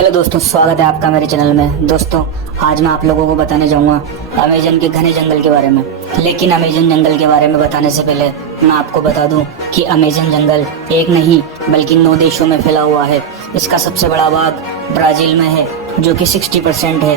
Hello दोस्तों, स्वागत है आपका मेरे चैनल में। दोस्तों, आज मैं आप लोगों को बताने जाऊंगा अमेजन के घने जंगल के बारे में। लेकिन अमेजन जंगल के बारे में बताने से पहले मैं आपको बता दूं कि अमेजन जंगल एक नहीं बल्कि 9 देशों में फैला हुआ है। इसका सबसे बड़ा भाग ब्राजील में है जो कि 60% है,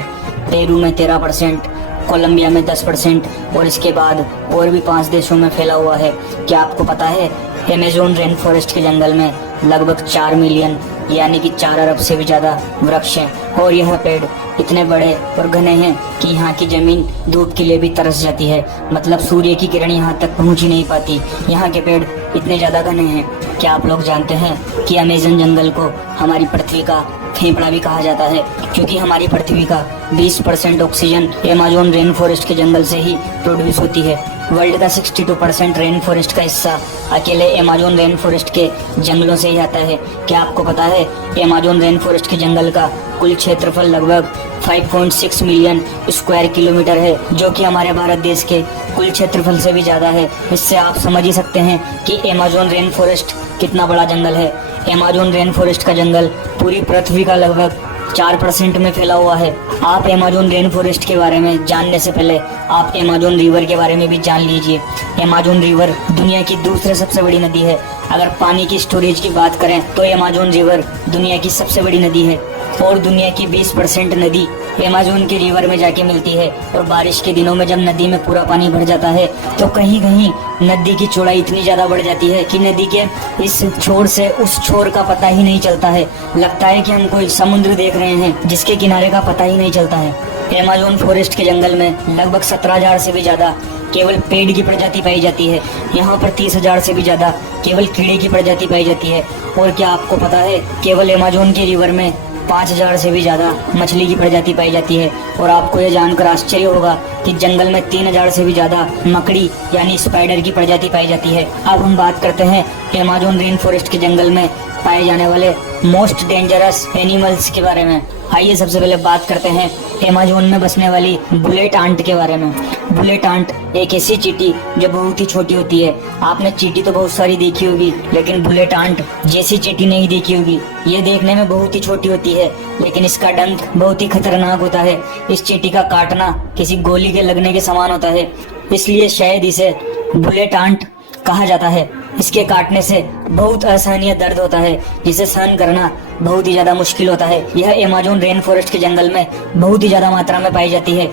पेरू में 13%, कोलंबिया में 10% और इसके बाद और भी 5 देशों में फैला हुआ है। क्या आपको पता है अमेजोन रेन फॉरेस्ट के जंगल में लगभग 4 मिलियन यानी कि 4 अरब से भी ज्यादा वृक्ष हैं और यह पेड़ इतने बड़े और घने हैं कि यहाँ की जमीन धूप के लिए भी तरस जाती है। मतलब सूर्य की किरण यहाँ तक पहुँच ही नहीं पाती, यहाँ के पेड़ इतने ज्यादा घने हैं। क्या आप लोग जानते हैं कि अमेजन जंगल को हमारी पृथ्वी का फेफड़ा भी कहा जाता है, क्योंकि हमारी पृथ्वी का 20% ऑक्सीजन अमेजोन रेन फॉरेस्ट के जंगल से ही प्रोड्यूस होती है। वर्ल्ड का 62% रेन फॉरेस्ट का हिस्सा अकेले अमेजोन रेन फॉरेस्ट के जंगलों से ही आता है। क्या आपको पता है अमेजोन रेन फॉरेस्ट के जंगल का कुल क्षेत्रफल लगभग 5.6 मिलियन स्क्वायर किलोमीटर है, जो कि हमारे भारत देश के कुल क्षेत्रफल से भी ज्यादा है। इससे आप समझ ही सकते हैं कि अमेजोन रेन फॉरेस्ट कितना बड़ा जंगल है। अमेजोन रेन फॉरेस्ट का जंगल पूरी पृथ्वी का लगभग 4% में फैला हुआ है। आप अमेजोन रेन फॉरेस्ट के बारे में जानने से पहले आप अमेजोन रिवर के बारे में भी जान लीजिए। अमेजोन रिवर दुनिया की दूसरी सबसे बड़ी नदी है। अगर पानी की स्टोरेज की बात करें तो अमेजोन रिवर दुनिया की सबसे बड़ी नदी है और दुनिया की 20% नदी अमेजोन के रिवर में जाके मिलती है। और बारिश के दिनों में जब नदी में पूरा पानी भर जाता है तो कहीं कहीं नदी की चौड़ाई इतनी ज्यादा बढ़ जाती है कि नदी के इस छोर से उस छोर का पता ही नहीं चलता है। लगता है कि हम कोई समुद्र देख रहे हैं जिसके किनारे का पता ही नहीं चलता है। अमेजोन फॉरेस्ट के जंगल में लगभग 17,000 से भी ज्यादा केवल पेड़ की प्रजाति पाई जाती है। यहाँ पर 30,000 से भी ज्यादा केवल कीड़े की प्रजाति पाई जाती है। और क्या आपको पता है केवल अमेजोन के रिवर में 5,000 से भी ज्यादा मछली की प्रजाति पाई जाती है। और आपको यह जानकर आश्चर्य होगा कि जंगल में 3,000 से भी ज्यादा मकड़ी यानी स्पाइडर की प्रजाति पाई जाती है। अब हम बात करते हैं अमेजोन रेन फॉरेस्ट के जंगल में पाए जाने वाले मोस्ट डेंजरस एनिमल्स के बारे में। आइए सबसे पहले बात करते हैं अमेजोन में बसने वाली बुलेट आंट के बारे में। बुलेट आंट एक ऐसी चींटी जो बहुत ही छोटी होती है। आपने चींटी तो बहुत सारी देखी होगी, लेकिन बुलेट आंट जैसी चींटी नहीं देखी होगी। ये देखने में बहुत ही छोटी होती है, लेकिन इसका डंक बहुत ही खतरनाक होता है। इस चींटी का काटना किसी गोली के लगने के समान होता है, इसलिए शायद इसे बुलेट आंट कहा जाता है। इसके काटने से बहुत असहनीय दर्द होता है, जिसे सहन करना बहुत ही ज्यादा मुश्किल होता है। यह अमेजोन रेन फॉरेस्ट के जंगल में बहुत ही ज्यादा मात्रा में पाई जाती है।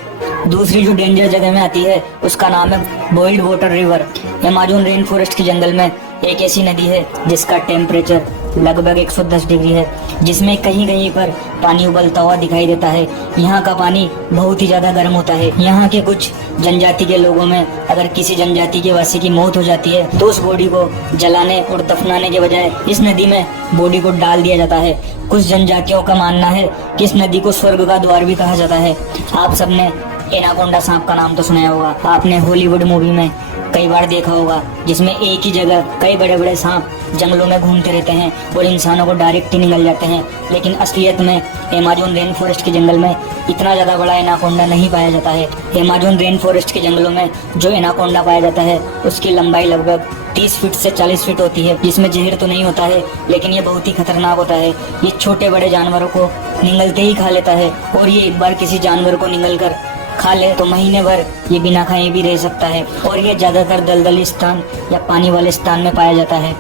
दूसरी जो डेंजर जगह में आती है उसका नाम है boiled water river. Amazon rain forest के जंगल में एक ऐसी नदी है जिसका टेम्परेचर लगभग 110 डिग्री है, जिसमें कहीं कहीं पर पानी उबलता हुआ दिखाई देता है। यहाँ का पानी बहुत ही ज्यादा गर्म होता है। यहाँ के कुछ जनजाति के लोगों में अगर किसी जनजाति के वासी की मौत हो जाती है तो उस बॉडी को जलाने और दफनाने के बजाय इस नदी में बॉडी को डाल दिया जाता है। कुछ जनजातियों का मानना है कि इस नदी को स्वर्ग का द्वार भी कहा जाता है। आप सबने एनाकोंडा सांप का नाम तो सुना होगा। आपने हॉलीवुड मूवी में कई बार देखा होगा, जिसमें एक ही जगह कई बड़े बड़े सांप जंगलों में घूमते रहते हैं और इंसानों को डायरेक्ट ही निगल जाते हैं। लेकिन असलियत में अमेजोन रेन फॉरेस्ट के जंगल में इतना ज्यादा बड़ा एनाकोंडा नहीं पाया जाता है। अमेजोन रेन फॉरेस्ट के जंगलों में जो एनाकोंडा पाया जाता है उसकी लंबाई लगभग 30 फीट से 40 फीट होती है, जिसमें जहर तो नहीं होता है, लेकिन ये बहुत ही खतरनाक होता है। ये छोटे बड़े जानवरों को निगलते ही खा लेता है, और ये एक बार किसी जानवर को निगल कर खा ले तो महीने भर ये बिना खाए भी रह सकता है। और ये ज्यादातर दलदली स्थान या पानी वाले स्थान में पाया जाता है।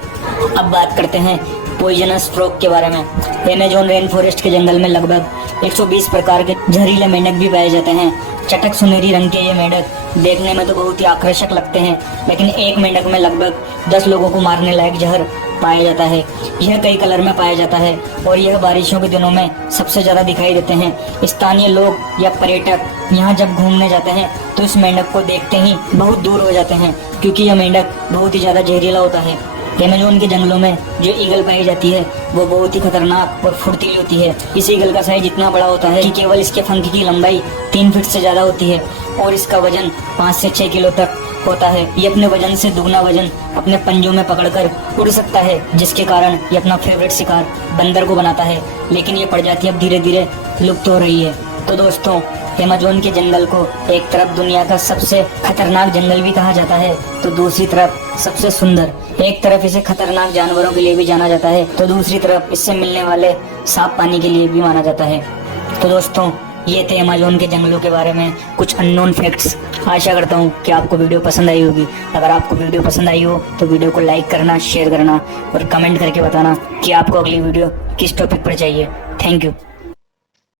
अब बात करते हैं पॉइजनस फ्रॉग के बारे में। अमेजोन रेन फॉरेस्ट के जंगल में लगभग 120 प्रकार के जहरीले मेंढक भी पाए जाते हैं। चटक सुनहरी रंग के ये मेंढक देखने में तो बहुत ही आकर्षक लगते हैं, लेकिन एक मेंढक में लगभग 10 लोगों को मारने लायक जहर पाया जाता है। यह कई कलर में पाया जाता है और यह बारिशों के दिनों में सबसे ज्यादा दिखाई देते हैं। स्थानीय लोग या पर्यटक यहाँ जब घूमने जाते हैं तो इस मेंढक को देखते ही बहुत दूर हो जाते हैं, क्योंकि यह मेंढक बहुत ही ज्यादा जहरीला होता है। अमेजोन के जंगलों में जो ईगल पाई जाती है वो बहुत ही खतरनाक और फुर्तीली होती है। इस ईगल का साइज इतना बड़ा होता है कि केवल इसके पंख की लंबाई 3 फीट से ज्यादा होती है और इसका वजन 5 से 6 किलो तक होता है। ये अपने वजन से दुगना वजन अपने पंजों में पकड़कर उड़ सकता है, जिसके कारण ये अपना फेवरेट शिकार बंदर को बनाता है। लेकिन ये प्रजाति अब धीरे धीरे लुप्त हो रही है। तो दोस्तों, अमेजोन के जंगल को एक तरफ दुनिया का सबसे खतरनाक जंगल भी कहा जाता है तो दूसरी तरफ सबसे सुंदर एक तरफ इसे खतरनाक जानवरों के लिए भी जाना जाता है तो दूसरी तरफ इससे मिलने वाले साफ पानी के लिए भी माना जाता है। तो दोस्तों, ये थे अमेज़न के जंगलों के बारे में कुछ अननोन फैक्ट्स। आशा करता हूँ कि आपको वीडियो पसंद आई होगी। अगर आपको वीडियो पसंद आई हो तो वीडियो को लाइक करना, शेयर करना और कमेंट करके बताना कि आपको अगली वीडियो किस टॉपिक पर चाहिए। Thank you.